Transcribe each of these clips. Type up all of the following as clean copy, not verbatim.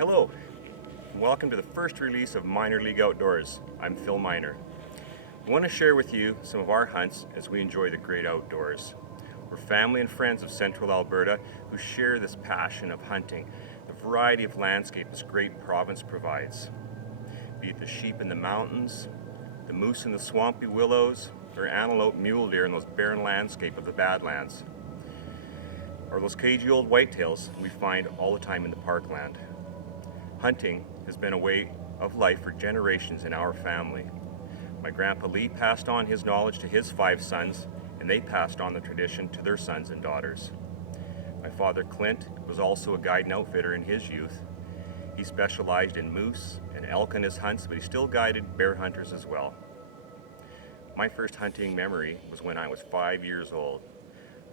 Hello, and welcome to the first release of Minor League Outdoors. I'm Phil Miner. I want to share with you some of our hunts as we enjoy the great outdoors. We're family and friends of central Alberta who share this passion of hunting, the variety of landscape this great province provides. Be it the sheep in the mountains, the moose in the swampy willows, or antelope, mule deer in those barren landscape of the Badlands, or those cagey old whitetails we find all the time in the parkland. Hunting has been a way of life for generations in our family. My grandpa Lee passed on his knowledge to his 5 sons, and they passed on the tradition to their sons and daughters. My father Clint was also a guide and outfitter in his youth. He specialized in moose and elk in his hunts, but he still guided bear hunters as well. My first hunting memory was when I was 5 years old.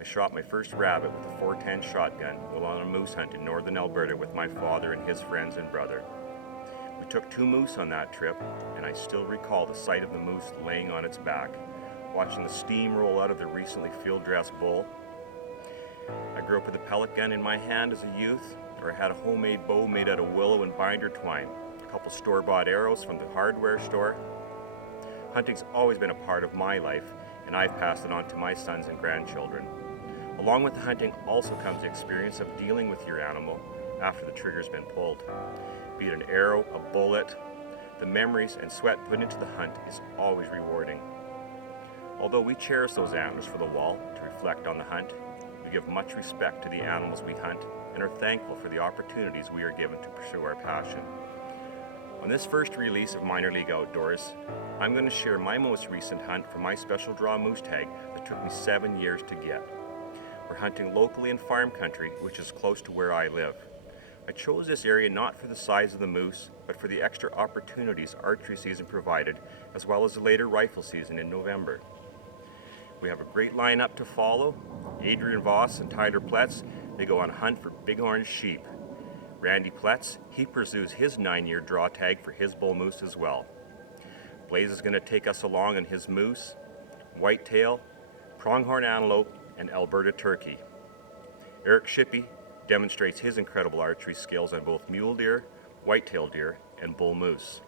I shot my first rabbit with a .410 shotgun while on a moose hunt in northern Alberta with my father and his friends and brother. We took 2 moose on that trip, and I still recall the sight of the moose laying on its back, watching the steam roll out of the recently field-dressed bull. I grew up with a pellet gun in my hand as a youth, or I had a homemade bow made out of willow and binder twine, a couple store-bought arrows from the hardware store. Hunting's always been a part of my life, and I've passed it on to my sons and grandchildren. Along with the hunting also comes the experience of dealing with your animal after the trigger's been pulled. Be it an arrow, a bullet, the memories and sweat put into the hunt is always rewarding. Although we cherish those antlers for the wall to reflect on the hunt, we give much respect to the animals we hunt and are thankful for the opportunities we are given to pursue our passion. On this first release of Minor League Outdoors, I'm going to share my most recent hunt for my special draw moose tag that took me 7 years to get. We're hunting locally in farm country, which is close to where I live. I chose this area not for the size of the moose, but for the extra opportunities archery season provided, as well as the later rifle season in November. We have a great lineup to follow. Adrian Voss and Tyler Pletz, they go on a hunt for bighorn sheep. Randy Pletz, he pursues his 9-year draw tag for his bull moose as well. Blaze is going to take us along on his moose, whitetail, pronghorn antelope, and Alberta turkey. Eric Shippey demonstrates his incredible archery skills on both mule deer, whitetail deer, and bull moose.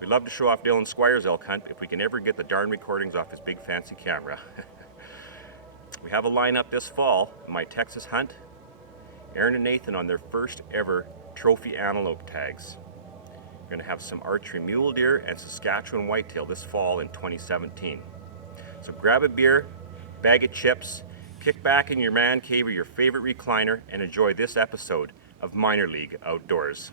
We love to show off Dylan Squire's elk hunt if we can ever get the darn recordings off his big fancy camera. We have a lineup this fall, my Texas hunt, Aaron and Nathan on their first ever trophy antelope tags. We're going to have some archery mule deer and Saskatchewan whitetail this fall in 2017. So grab a beer, bag of chips, kick back in your man cave or your favorite recliner and enjoy this episode of Minor League Outdoors.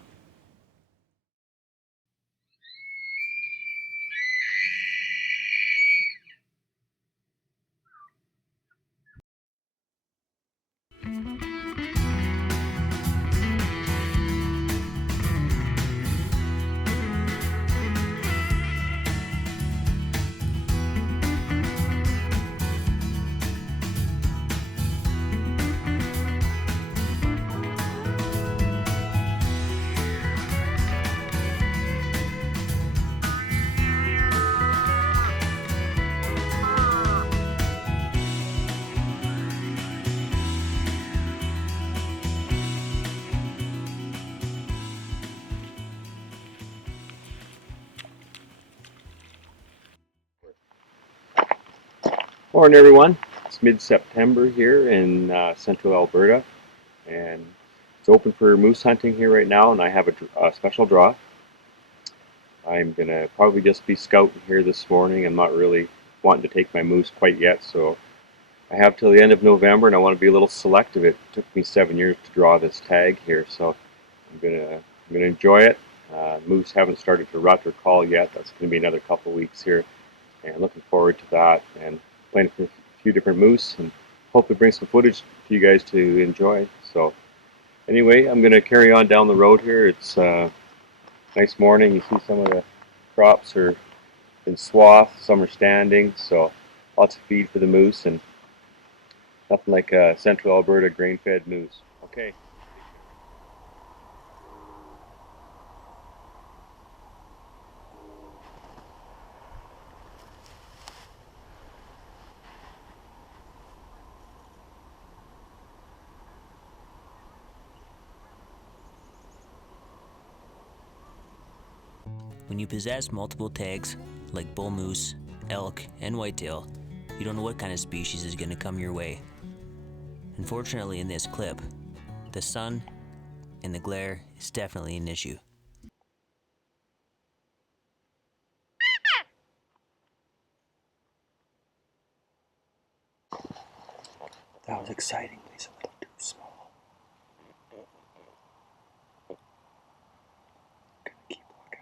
Morning everyone, it's mid-September here in central Alberta and it's open for moose hunting here right now and I have a special draw. I'm going to probably just be scouting here this morning. I'm not really wanting to take my moose quite yet, so I have till the end of November and I want to be a little selective. It took me 7 years to draw this tag here, so I'm going to enjoy it. Moose haven't started to rut or call yet. That's going to be another couple weeks here and looking forward to that and playing for a few different moose and hopefully bring some footage for you guys to enjoy. So anyway, I'm going to carry on down the road here. It's nice morning. You see some of the crops are in swath, some are standing, so lots of feed for the moose and nothing like a central Alberta grain-fed moose. Okay. When you possess multiple tags, like bull moose, elk, and whitetail, you don't know what kind of species is going to come your way. Unfortunately, in this clip, the sun and the glare is definitely an issue. That was exciting, but he's a little too small. Gonna keep looking.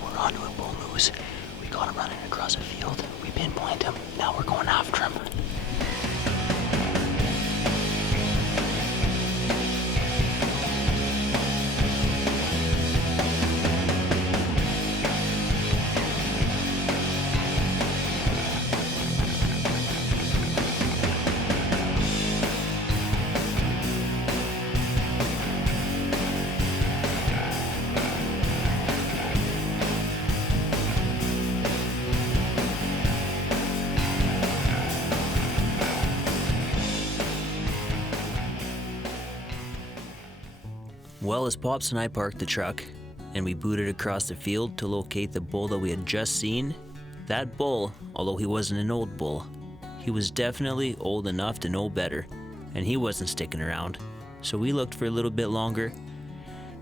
We're onto a bull moose. We got him running across a field. We pinpoint him. Now we're going after him. Well, as Pops and I parked the truck and we booted across the field to locate the bull that we had just seen, that bull, although he wasn't an old bull, he was definitely old enough to know better, and he wasn't sticking around. So we looked for a little bit longer,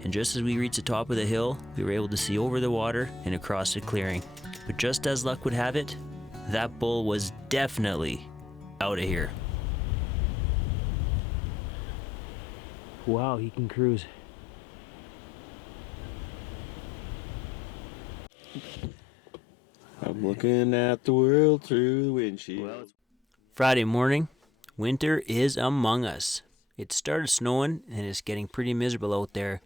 and just as we reached the top of the hill, we were able to see over the water and across the clearing. But just as luck would have it, that bull was definitely out of here. Wow, he can cruise. I'm looking at the world through the windshield. Friday morning, winter is among us. It started snowing and it's getting pretty miserable out there,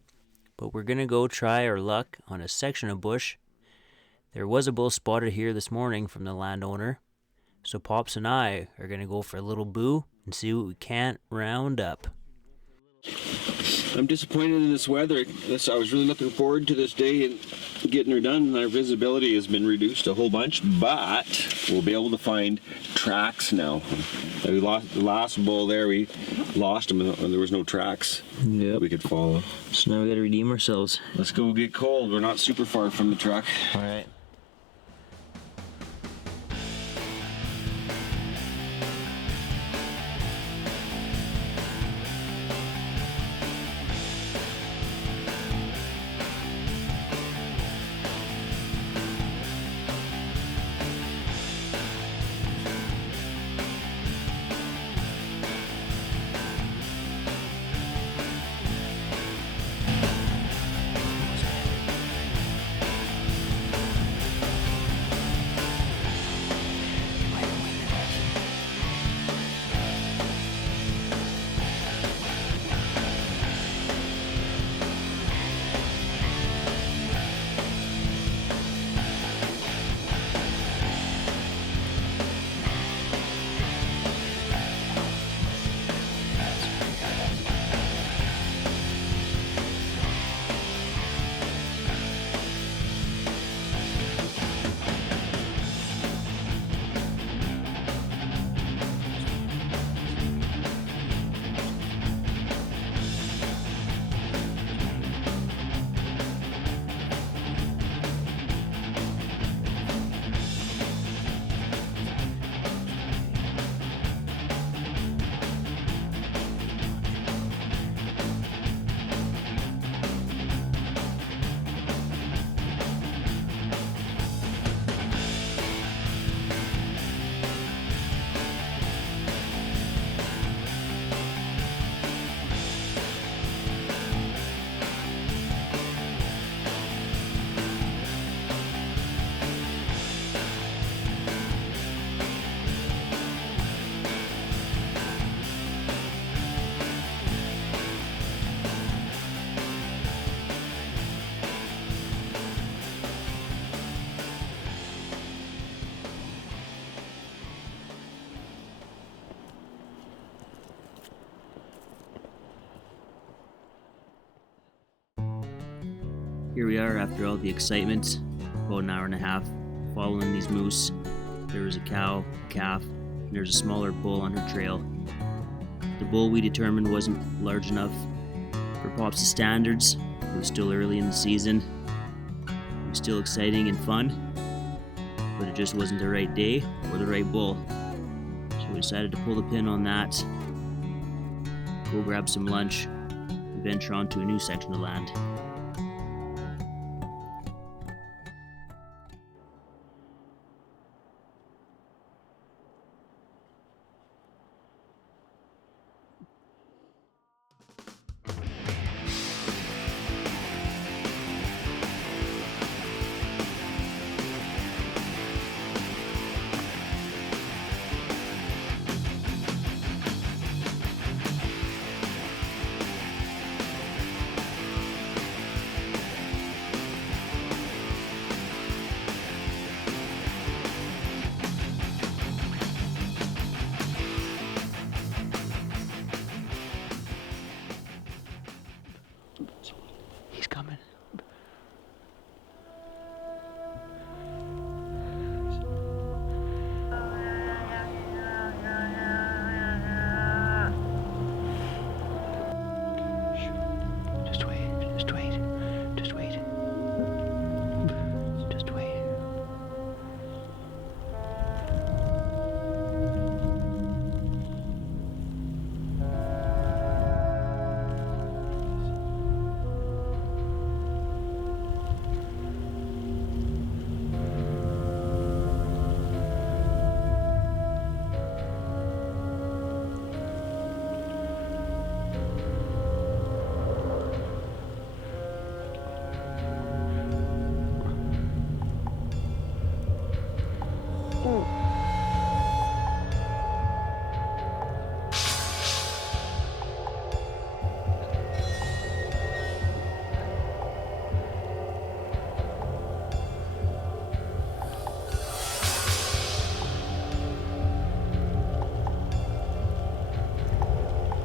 but we're gonna go try our luck on a section of bush. There was a bull spotted here this morning from the landowner, so Pops and I are gonna go for a little boo and see what we can't round up. I'm disappointed in this weather. I was really looking forward to this day and getting her done. Our visibility has been reduced a whole bunch, but we'll be able to find tracks now. We lost the last bull there. We lost him, and there was no tracks we could follow. So now we gotta redeem ourselves. Let's go get cold. We're not super far from the truck. All right. Here we are after all the excitement, about an hour and a half following these moose. There was a cow, a calf, and there's a smaller bull on her trail. The bull we determined wasn't large enough for Pops' standards. It was still early in the season. It was still exciting and fun, but it just wasn't the right day or the right bull. So we decided to pull the pin on that, go grab some lunch, and venture onto a new section of land. He's coming. Just wait, just wait, just wait. Just wait.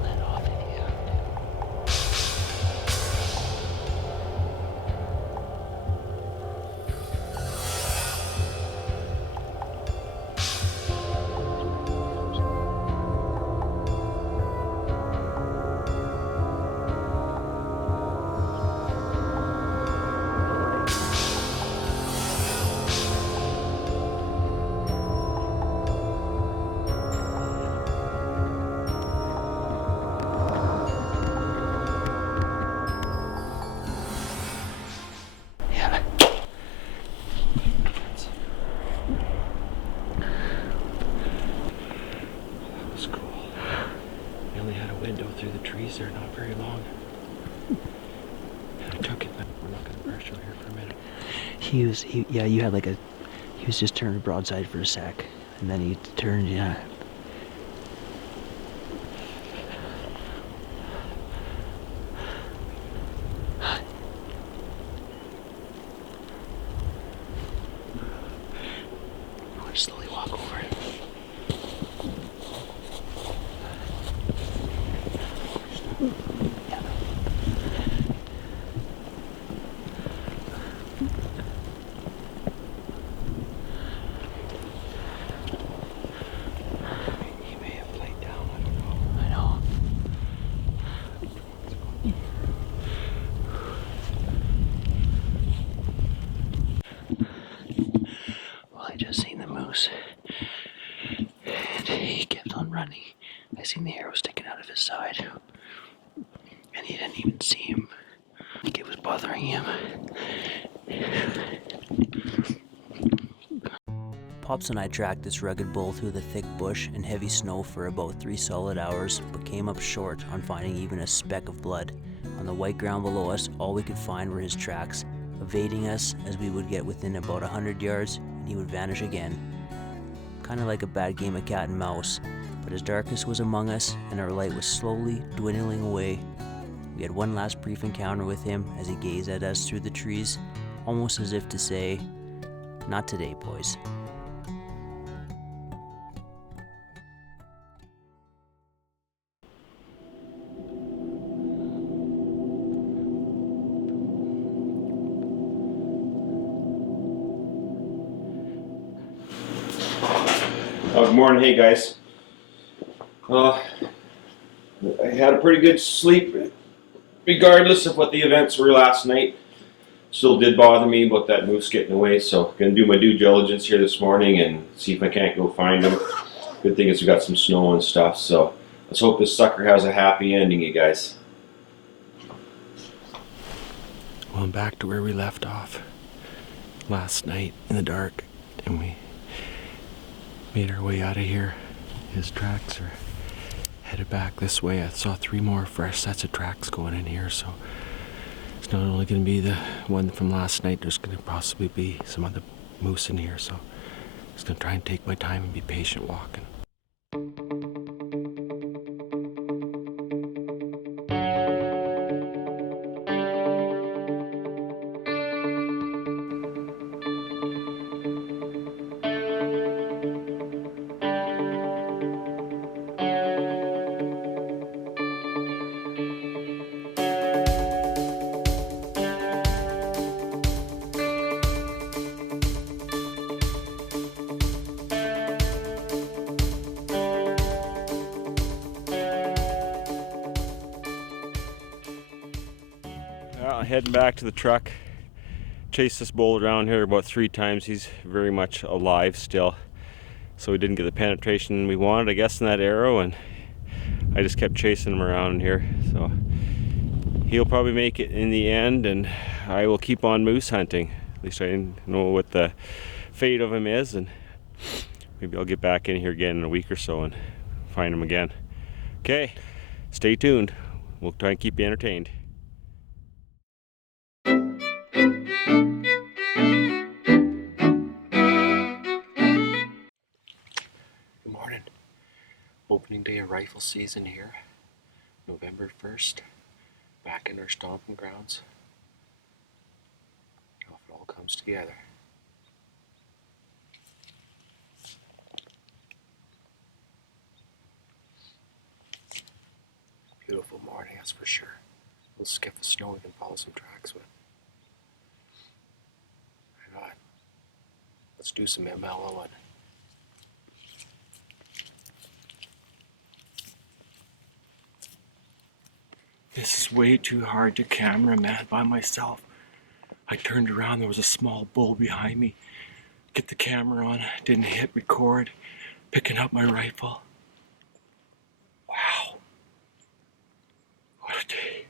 Let off if you have to. Yeah. That was cool. We only had a window through the trees there, not very long. I took it, but we're not gonna brush over here for a minute. You had he was just turned broadside for a sec, and then he turned, yeah. I want to slowly walk over it. Yeah. He may have laid down, I don't know. I know. Well, I just seen the moose, and he kept on running. I seen the arrow sticking out of his side, and he didn't even see him. I think it was bothering him. Pops and I tracked this rugged bull through the thick bush and heavy snow for about 3 solid hours, but came up short on finding even a speck of blood. On the white ground below us, all we could find were his tracks, evading us as we would get within about 100 yards and he would vanish again. Kind of like a bad game of cat and mouse, but as darkness was among us and our light was slowly dwindling away, we had one last brief encounter with him as he gazed at us through the trees, almost as if to say, "Not today, boys." Good morning, hey guys. I had a pretty good sleep, regardless of what the events were last night. Still did bother me about that moose getting away, so gonna do my due diligence here this morning and see if I can't go find him. Good thing is we got some snow and stuff, so let's hope this sucker has a happy ending, you guys. Well, I'm back to where we left off last night in the dark, and we made our way out of here. His tracks are headed back this way. I saw 3 more fresh sets of tracks going in here, so it's not only going to be the one from last night, there's going to possibly be some other moose in here, so I'm just going to try and take my time and be patient walking. Heading back to the truck. Chased this bull around here about 3 times. He's very much alive still. So we didn't get the penetration we wanted, I guess, in that arrow, and I just kept chasing him around here. So he'll probably make it in the end, and I will keep on moose hunting. At least I know what the fate of him is, and maybe I'll get back in here again in a week or so and find him again. Okay, stay tuned. We'll try and keep you entertained. Good morning. Opening day of rifle season here, November 1st, back in our stomping grounds. I hope it all comes together. Beautiful morning, that's for sure. A little skiff of snow we can follow some tracks with. Alright, let's do some MLOing. This is way too hard to camera, man, by myself. I turned around, there was a small bull behind me. Get the camera on, didn't hit record, picking up my rifle. Wow. What a day.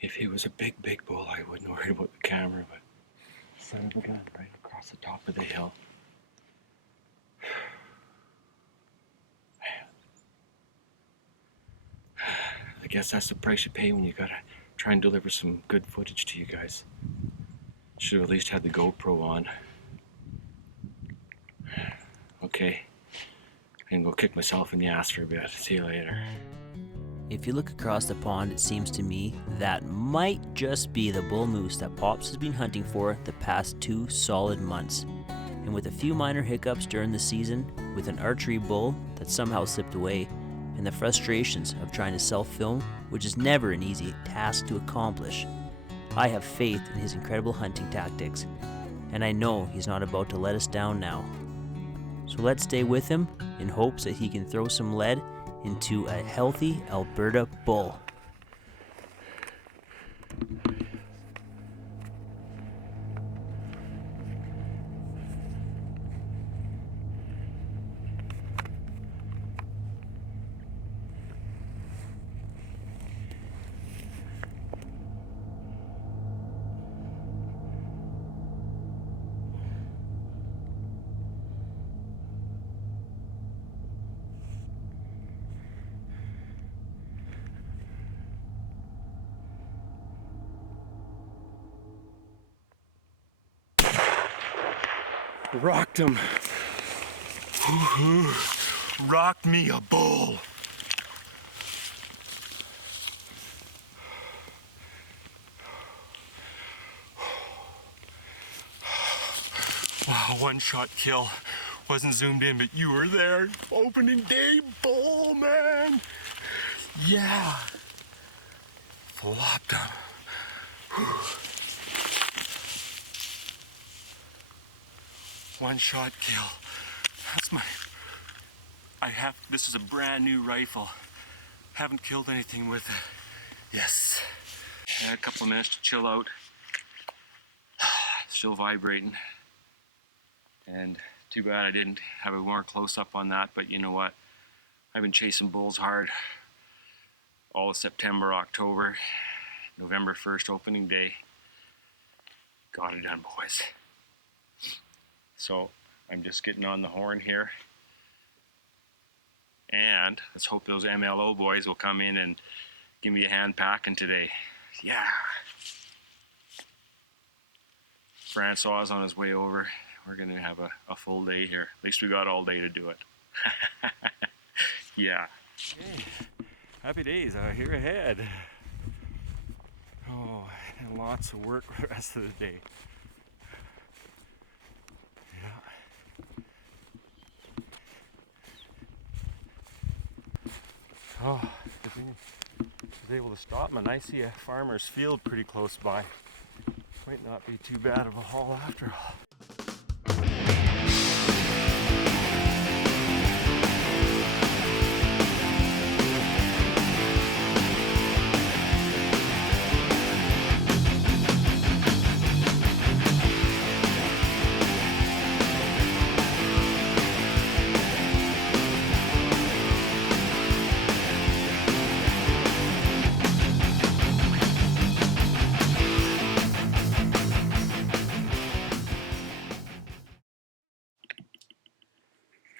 If he was a big bull, I wouldn't worry about the camera, but son of a gun, right across the top of the hill. I guess that's the price you pay when you gotta try and deliver some good footage to you guys. Should have at least had the GoPro on. Okay, I can go kick myself in the ass for a bit. See you later. If you look across the pond, it seems to me that might just be the bull moose that Pops has been hunting for the past 2 solid months. And with a few minor hiccups during the season, with an archery bull that somehow slipped away, and the frustrations of trying to self-film, which is never an easy task to accomplish, I have faith in his incredible hunting tactics, and I know he's not about to let us down now. So let's stay with him in hopes that he can throw some lead into a healthy Alberta bull. Rocked him. Rocked me a bull. Wow, 1-shot kill. Wasn't zoomed in, but you were there. Opening day bull, man. Yeah. Flopped him. one-shot kill. This is a brand new rifle. Haven't killed anything with it. Yes. I had a couple of minutes to chill out. Still vibrating. And too bad I didn't have a more close-up on that, but you know what? I've been chasing bulls hard all of September, October, November 1st opening day. Got it done, boys. So I'm just getting on the horn here. And let's hope those MLO boys will come in and give me a hand packing today. Yeah. Francois is on his way over. We're gonna have a full day here. At least we got all day to do it. Yeah. Okay. Happy days are here ahead. Oh, and lots of work for the rest of the day. Oh, I was able to stop them, and I see a farmer's field pretty close by. Might not be too bad of a haul after all.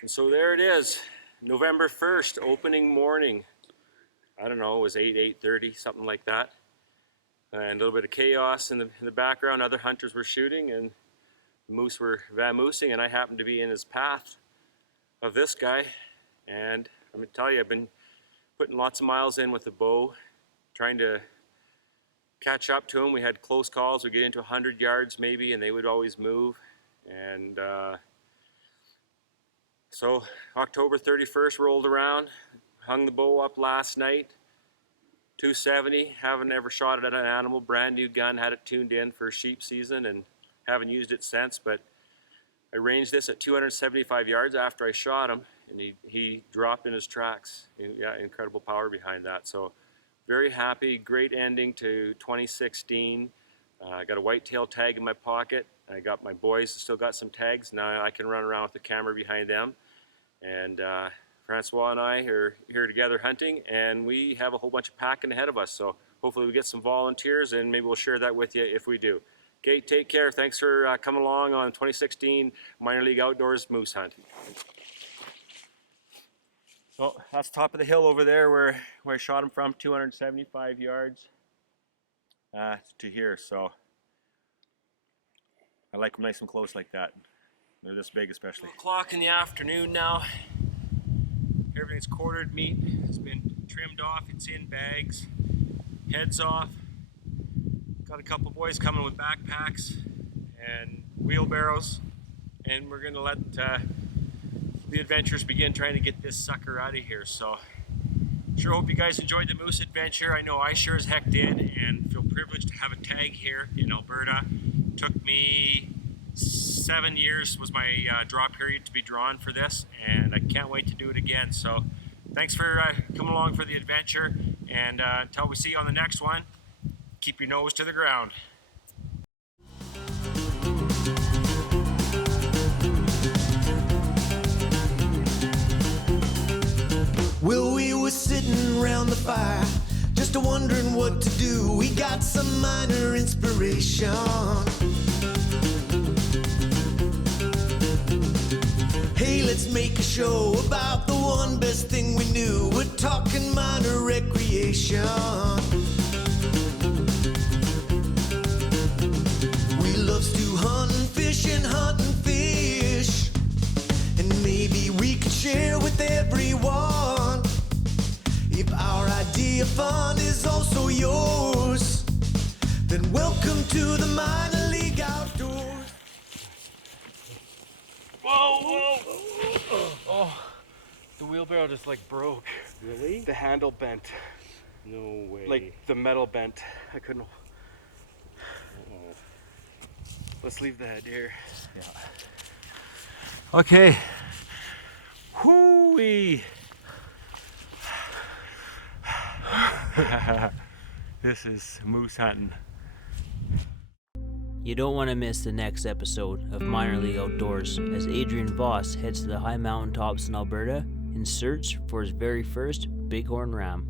And so there it is, November 1st, opening morning. I don't know, it was 8:30, something like that. And a little bit of chaos in the background. Other hunters were shooting and the moose were vamoosing, and I happened to be in his path of this guy. And I'm gonna tell you, I've been putting lots of miles in with the bow, trying to catch up to him. We had close calls. We'd get into 100 yards maybe, and they would always move. And so October 31st rolled around, hung the bow up last night, 270, haven't ever shot it at an animal, brand new gun, had it tuned in for sheep season and haven't used it since, but I ranged this at 275 yards after I shot him, and he dropped in his tracks. Yeah, incredible power behind that. So very happy, great ending to 2016. I got a whitetail tag in my pocket. I got my boys, still got some tags. Now I can run around with the camera behind them. And Francois and I are here together hunting, and we have a whole bunch of packing ahead of us. So hopefully we get some volunteers, and maybe we'll share that with you if we do. Okay, take care. Thanks for coming along on 2016 Minor League Outdoors Moose Hunt. So that's top of the hill over there where I shot him from, 275 yards to here. So I like them nice and close like that. They're this big especially. 2 o'clock in the afternoon now. Everything's quartered meat. It's been trimmed off. It's in bags. Heads off. Got a couple boys coming with backpacks and wheelbarrows. And we're gonna let the adventures begin, trying to get this sucker out of here. So sure hope you guys enjoyed the moose adventure. I know I sure as heck did, and feel privileged to have a tag here in Alberta. Took me 7 years was my draw period to be drawn for this, and I can't wait to do it again. So thanks for coming along for the adventure, and until we see you on the next one, keep your nose to the ground. Well, we were sitting round the fire, just wondering what to do. We got some minor inspiration. Hey, let's make a show about the one best thing we knew. We're talking minor recreation. We loves to hunt and fish and hunt and fish. And maybe we could share with everyone. If our idea of fun is also yours, then welcome to the Minor League Outdoors. Whoa, whoa! Oh, the wheelbarrow just like broke. Really? The handle bent. No way. Like the metal bent. I couldn't. Let's leave the head here. Yeah. Okay. Whoo-wee. This is moose hunting. You don't want to miss the next episode of Minor League Outdoors as Adrian Voss heads to the high mountain tops in Alberta in search for his very first bighorn ram.